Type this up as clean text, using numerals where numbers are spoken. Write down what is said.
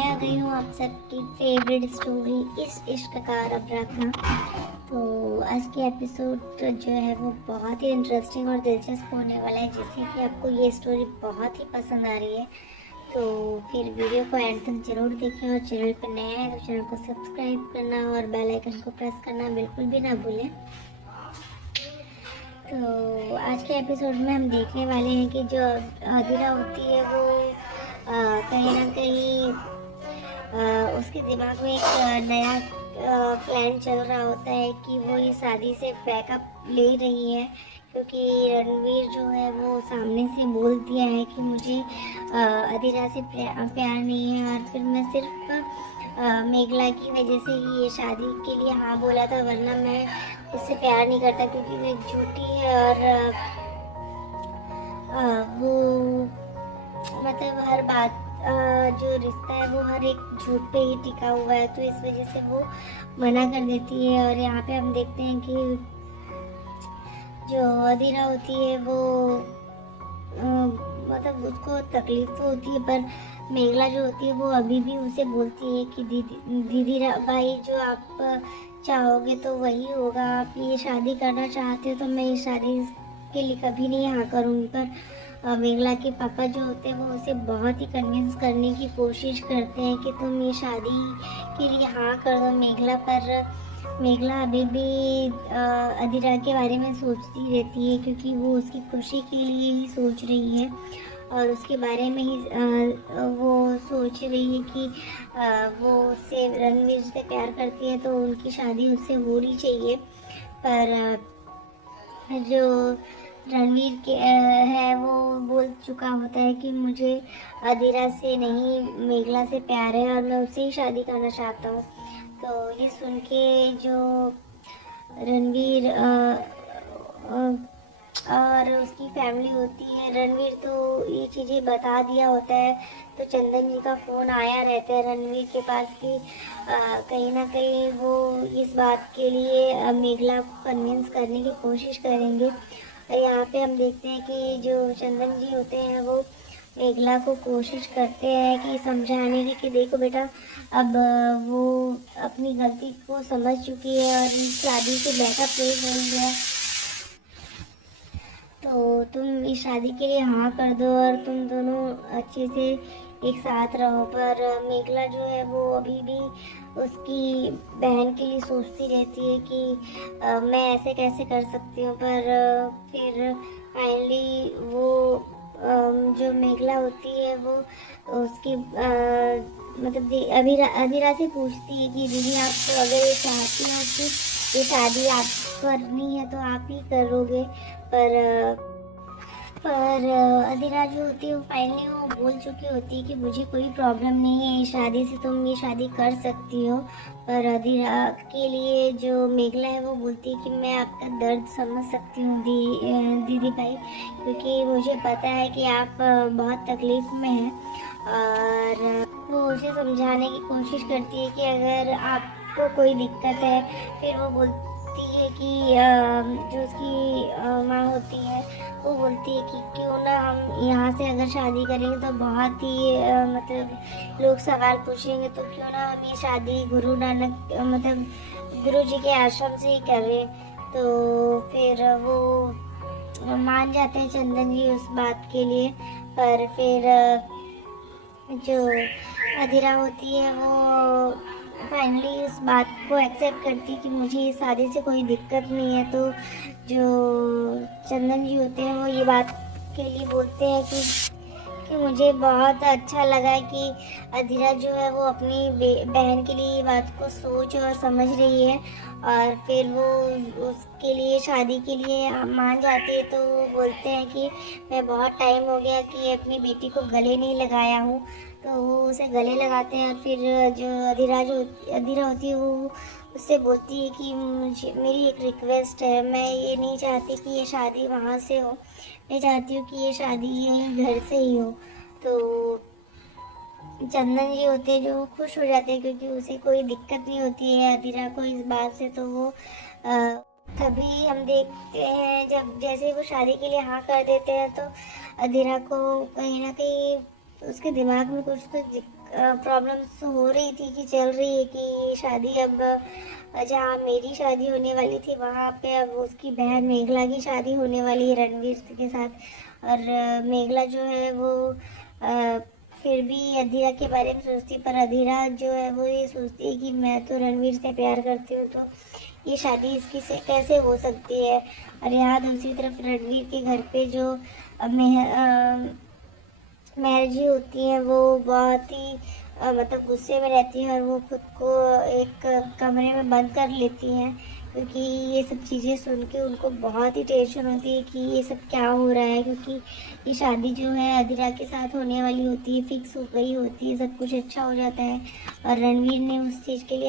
मैं आ गई हूँ आप सबकी फेवरेट स्टोरी इस इश्क का रब रखना। तो आज की एपिसोड जो है वो बहुत ही इंटरेस्टिंग और दिलचस्प होने वाला है, जिससे कि आपको ये स्टोरी बहुत ही पसंद आ रही है। तो फिर वीडियो को एंड तक जरूर देखें, और चैनल पर नया है तो चैनल को सब्सक्राइब करना और बेल आइकन को प्रेस करना बिल्कुल भी ना भूलें। तो आज के एपिसोड में हम देखने वाले हैं कि जो अधीरा होती है वो कहीं ना कहीं उसके दिमाग में एक नया प्लान चल रहा होता है कि वो ये शादी से बैकअप ले रही है, क्योंकि रणवीर जो है वो सामने से बोल दिया है कि मुझे अधीरा से प्यार नहीं है, और फिर मैं सिर्फ मेघला की वजह से ही ये शादी के लिए हाँ बोला था, वरना मैं उससे प्यार नहीं करता, क्योंकि वो एक झूठी है और वो मतलब हर बात जो रिश्ता है वो हर एक झूठ पे ही टिका हुआ है, तो इस वजह से वो मना कर देती है। और यहाँ पे हम देखते हैं कि जो अधीरा होती है वो मतलब उसको तकलीफ तो होती है, पर मेघला जो होती है वो अभी भी उसे बोलती है कि दीदी भाई जो आप चाहोगे तो वही होगा, आप ये शादी करना चाहते हो तो मैं इस शादी के लिए कभी नहीं हाँ करूँगी। पर मेघला के पापा जो होते हैं वो उसे बहुत ही कन्विंस करने की कोशिश करते हैं कि तुम ये शादी के लिए हाँ कर दो मेघला। पर मेघला अभी भी अधीरा के बारे में सोचती रहती है, क्योंकि वो उसकी खुशी के लिए ही सोच रही है और उसके बारे में ही वो सोच रही है कि वो उससे रणवीर से प्यार करती है तो उनकी शादी उससे होनी चाहिए। पर जो रणवीर के है वो बोल चुका होता है कि मुझे अधीरा से नहीं मेघला से प्यार है और मैं उससे ही शादी करना चाहता हूँ। तो ये सुन के जो रणवीर और उसकी फैमिली होती है, रणवीर तो ये चीज़ें बता दिया होता है, तो चंदन जी का फ़ोन आया रहता है रणवीर के पास कि कहीं ना कहीं वो इस बात के लिए मेघला को कन्विंस करने की कोशिश करेंगे। यहाँ पे हम देखते हैं कि जो चंदन जी होते हैं वो मेघला को कोशिश करते हैं कि समझाने की कि देखो बेटा, अब वो अपनी गलती को समझ चुकी है और शादी से बैकअप ले रही है, तो तुम इस शादी के लिए हाँ कर दो और तुम दोनों अच्छे से एक साथ रहो। पर मेघला जो है वो अभी भी उसकी बहन के लिए सोचती रहती है कि मैं ऐसे कैसे कर सकती हूँ। पर फिर फाइनली वो जो मेघला होती है वो उसकी मतलब अधीरा से पूछती है कि दीदी आप अगर ये चाहती हो कि ये शादी आप करनी है तो आप ही करोगे। पर अधीरा जो होती है वो फाइनली वो बोल चुकी होती है कि मुझे कोई प्रॉब्लम नहीं है इस शादी से, तुम ये शादी कर सकती हो। पर अधीरा के लिए जो मेघला है वो बोलती है कि मैं आपका दर्द समझ सकती हूँ दीदी भाई, क्योंकि मुझे पता है कि आप बहुत तकलीफ में हैं। और वो उसे समझाने की कोशिश करती है कि अगर आपको कोई दिक्कत है, फिर वो बोलती है कि जो उसकी माँ होती है वो बोलती है कि क्यों ना हम यहाँ से अगर शादी करेंगे तो बहुत ही मतलब लोग सवाल पूछेंगे, तो क्यों ना हम ये शादी गुरु नानक मतलब गुरु जी के आश्रम से ही करें। तो फिर वो मान जाते हैं चंदन जी उस बात के लिए। पर फिर जो अधीरा होती है वो फाइनली उस बात को एक्सेप्ट करती है कि मुझे इस शादी से कोई दिक्कत नहीं है। तो जो चंदन जी होते हैं वो ये बात के लिए बोलते हैं कि मुझे बहुत अच्छा लगा कि अधीरा जो है वो अपनी बहन के लिए ये बात को सोच और समझ रही है, और फिर वो उसके लिए शादी के लिए मान जाती है। तो वो बोलते हैं कि मैं बहुत टाइम हो गया कि अपनी बेटी को गले नहीं लगाया हूँ, तो वो उसे गले लगाते हैं। और फिर जो अधीरा होती है वो उससे बोलती है कि मुझे मेरी एक रिक्वेस्ट है, मैं ये नहीं चाहती कि ये शादी वहाँ से हो, मैं चाहती हूँ कि ये शादी यहीं घर से ही हो। तो चंदन जी होते हैं जो खुश हो जाते हैं, क्योंकि उसे कोई दिक्कत नहीं होती है अधीरा को इस बात से। तो वो तभी हम देखते हैं जब जैसे वो शादी के लिए हाँ कर देते हैं तो अधीरा को कहीं ना कहीं उसके दिमाग में कुछ तो प्रॉब्लम्स हो रही थी कि चल रही है कि ये शादी अब जहाँ मेरी शादी होने वाली थी वहाँ पे अब उसकी बहन मेघला की शादी होने वाली है रणवीर के साथ। और मेघला जो है वो अ, फिर भी अधीरा के बारे में सोचती, पर अधीरा जो है वो ये सोचती है कि मैं तो रणवीर से प्यार करती हूँ, तो ये शादी इसकी से कैसे हो सकती है। और यहाँ दूसरी तरफ रणवीर के घर पे जो महर जी होती हैं वो बहुत ही मतलब गुस्से में रहती हैं और वो खुद को एक कमरे में बंद कर लेती हैं, क्योंकि ये सब चीज़ें सुन के उनको बहुत ही टेंशन होती है कि ये सब क्या हो रहा है, क्योंकि ये शादी जो है अधीरा के साथ होने वाली होती है, फिक्स हो गई होती है, सब कुछ अच्छा हो जाता है और रणवीर ने उस चीज़ के लिए